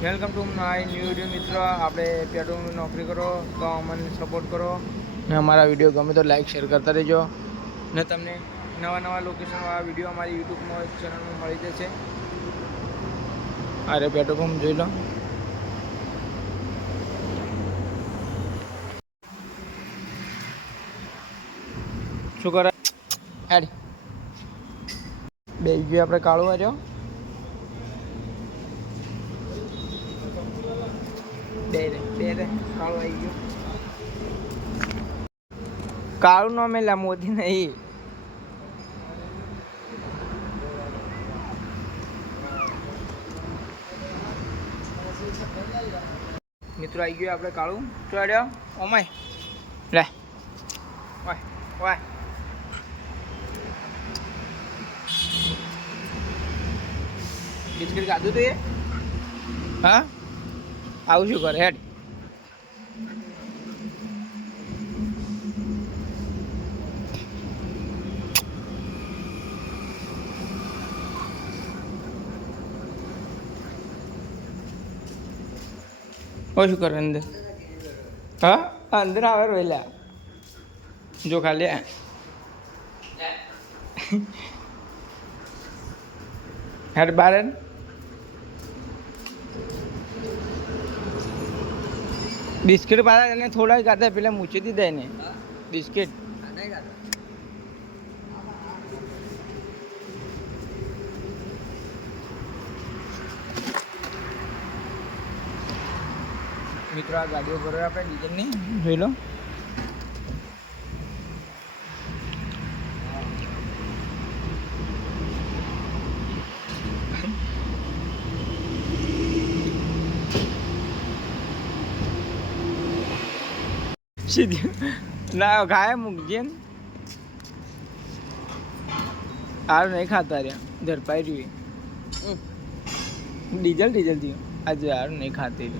Welcome to my new video. મિત્રો, આપણે પેટ્રોલની નોકરી કરો તો અમને સપોર્ટ કરો ને અમારા વિડીયો ગમે તો લાઈક શેર કરતા રહેજો ને તમને નવા લોકેશનવાળા વિડીયો અમારી યુટ્યુબમાં ચેનલમાં મળી જશે. અરે પેટ્રોલ પંપ જોઈ લો. શું કરે હેડ બે ગયું આપણે કાળું આવ્યો બે રે કાળું આવી ગયું. કાળું નો મેલા મોદી નહીં. મિત્રો આવી ગયું આપણે કાળું ચડ્યો ઓમાય લે વાય વાય. બિસ્કિટ ખાધું તું એ? હા આવું શું કરે હેડ. ઓ શું કરે અંદર? હા અંદર આવે રોયલા જો ખાલી હેડ બાર બિસ્કિટ પાડા એને થોડા ખાતા પેલા મૂચી દીધા એને બિસ્કિટ. મિત્રો આ ગાડીઓ ભરો આપણે ડીઝલની જોઈ લો. સીધી ના ગાય મૂકજે ને હારું નહીં ખાતા રહ્યા ઝડપાઈ રહ્યું ડીઝલ થયું આજે હારું નહીં ખાતી.